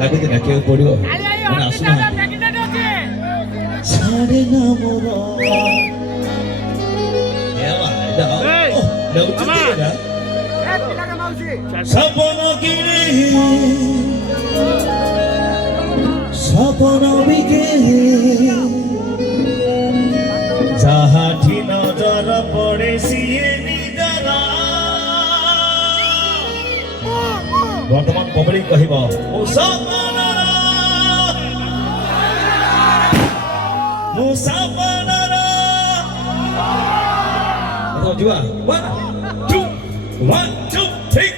ଲାଗୁଛି ଡାକିବାକୁ ପଡିବ ମାନେ ଆସୁନା ଛାଡ଼େ ନା ମୋର ସପନ କିରେ ସପନ ବିକେ ଯାହାଠି ନଜର ପଡ଼େ ସିଏ ନିଜର ବର୍ତ୍ତମାନ ପବ୍ଲିକ କହିବ ମୁଁ ସପନର ଯିବା 1 2 3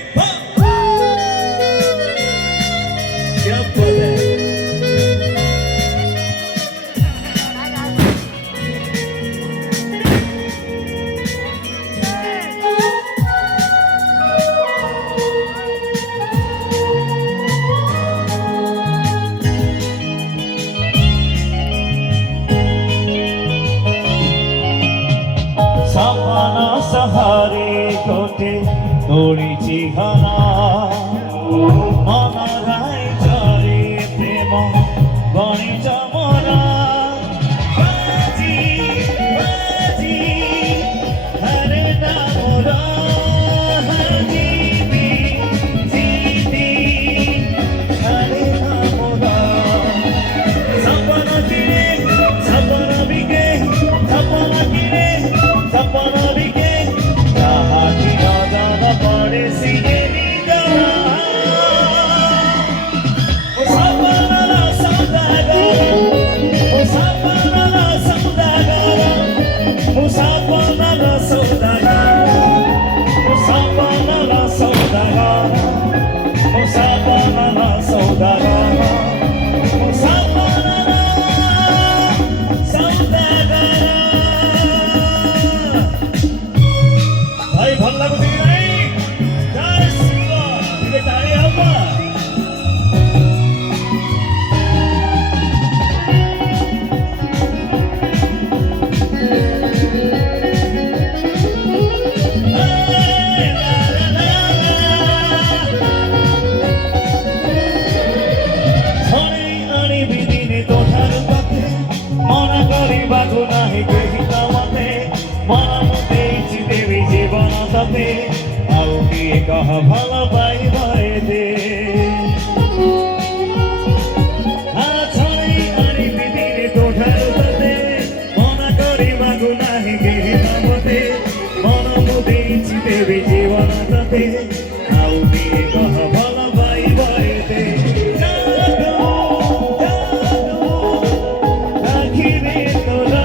सपना सहारे कोटे तोड़ी चिहना मन राय चरे प्रेम गणी जमरा बाजी बाजी हरे नामरा जीवी जीवी हरे नामरा सपना किरे सपना बिके सपना किरे सपना बिके जाहाटी नजर पड़े सिए निजरा ओ सपनार सौदागर ओ सपनार सौदागर ओ सपनार सौदागर ओ सपनार सौदागर ओ सपनार सौदागर ओ सपनार सौदागर भाई भल लगुच कि नहीं जय शिव टिके ताली हवा आनी बिदिने तोठार पथे मना करिबाको नाही केही त मते मन मुते देवी जीवन तते आउ किए कह भल पाइब दे छाई आनी बिदिने तोठार तते मना करिबाको नाही केही त मते मन मुते देवी जीवन तते आउ किए कह भल पाइब दे राखिबे तोरा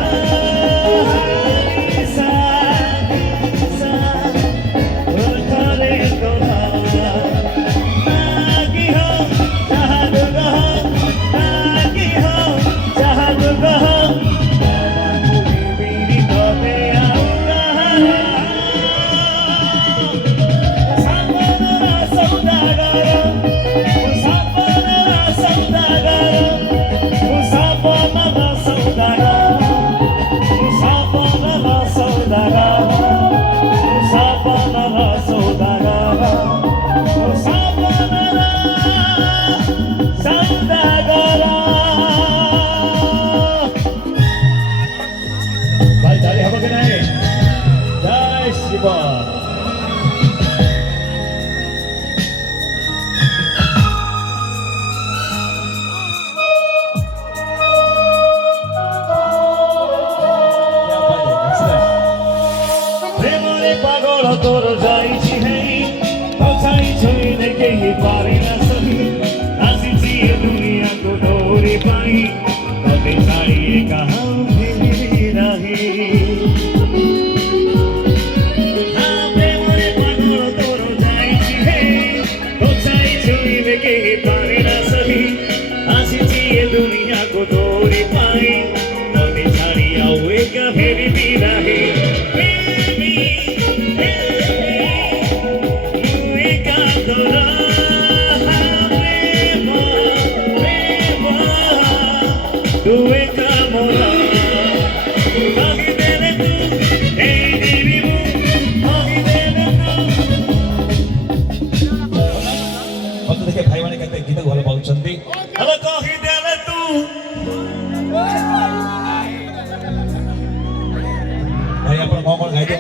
भाई ताली हवा के नहीं जय शिव प्रेमरे पागल तोर जाइछि है तछाई छुइने केही पारि न सही आसिछि दुनिया को डोरी पाई तते छाड़िए कहाँ फेरि नाही प्रेमरे पागल तोर जाइछि है तछाई छुइने केही पारि न सही आसिछि दुनिया को डोरी पाई तते छाड़िया एका फेरि नाही भाई मैंने कहते गीत भल पाँच Hello, କହିଦେଲେ ତୁ ଭାଇ ଆପଣ କଣ କଣ ଗାଇତେ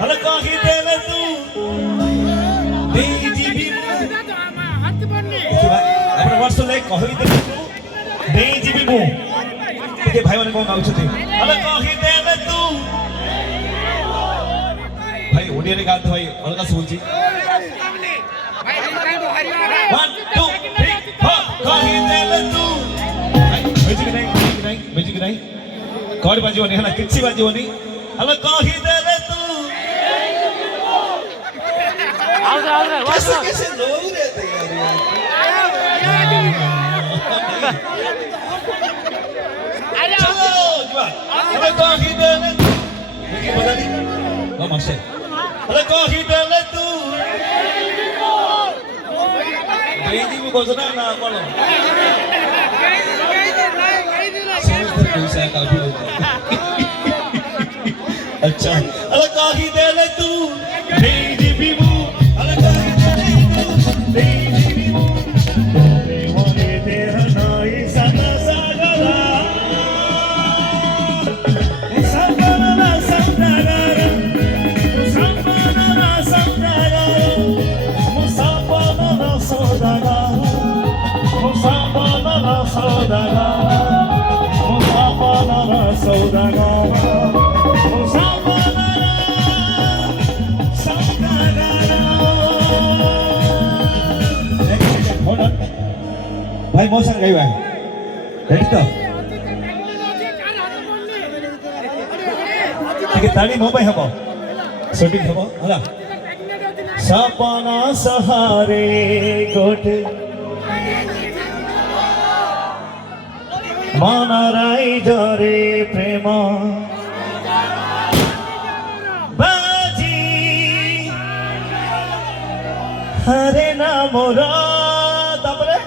Hello, କହିଦେଲେ ତୁ ଦେଇଯିବି ଆପଣ ବର୍ଷ ଲାଗି କହିଦେଲେ ତୁ ଦେଇଯିବି ମୁଁ ଟିକେ ଭାଇମାନେ କଣ ଗାଉଛନ୍ତି Hello, କହିଦେଲେ ତୁ ଭାଇ ଓଡ଼ିଆରେ ଗାଆନ୍ତୁ ଭାଇ ଅଲଗା ଶୁଭୁଛି 1 2 3 4 କହିଦେଲେ ତୁ ମ୍ୟୁଜିକ ନାହିଁ କଡ଼ି ବାଜିବନି ହେଲା କିଛି ବାଜିବନି Hello, କହିଦେଲେ ତୁ कैसे लोग रहते हैं चलो जुआ Hello, କହିଦେଲେ ତୁ देखिए बता दी लो मास्टर Hello, କହିଦେଲେ ତୁ बेदी में कोसना ना बोलो समझते पैसा काफी होता है अच्छा Hello, କହିଦେଲେ ତୁ ଦେଇଯିବି ମୁଁ Hello, କହିଦେଲେ ତୁ ଦେଇଯିବି ମୁଁ ମନେ ଦେହ ନାଇ ସଦା ସାଗରା ସବନା ସଦରା ସବନା ସଦରା ସବନା ସଦରା ସବନା ସଦରା ସବନା ସଦରା भाई मौसम गई भाई रेडी तो ठीक है ताली मो भाई हम शूटिंग हम होला सपना सहारे गोट मन राई जरे प्रेम बाजी हरे ना मोरा तापरे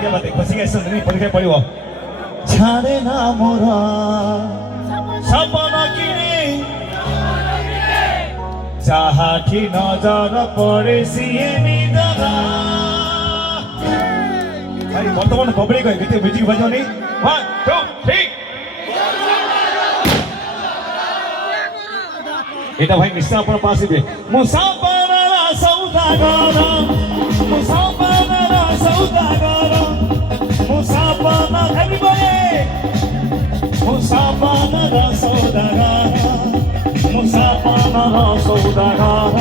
क्या बात है खुशी के सुन नहीं पढ़ के पढ़ियो छाड़े ना मोरा सपना किने चाहाठी नजर पड़े सिए निदरा भाई वर्तमान पब्लिक है कितने म्यूजिक बजाओ नहीं 1 2 3 এটা ভাই মিস্টার আপনার পাশে দে মুসাফারা সৌদাগর মুসাফারা সৌদাগর মুসাফারা এভরিবডি মুসাফারা সৌদাগর মুসাফারা সৌদাগর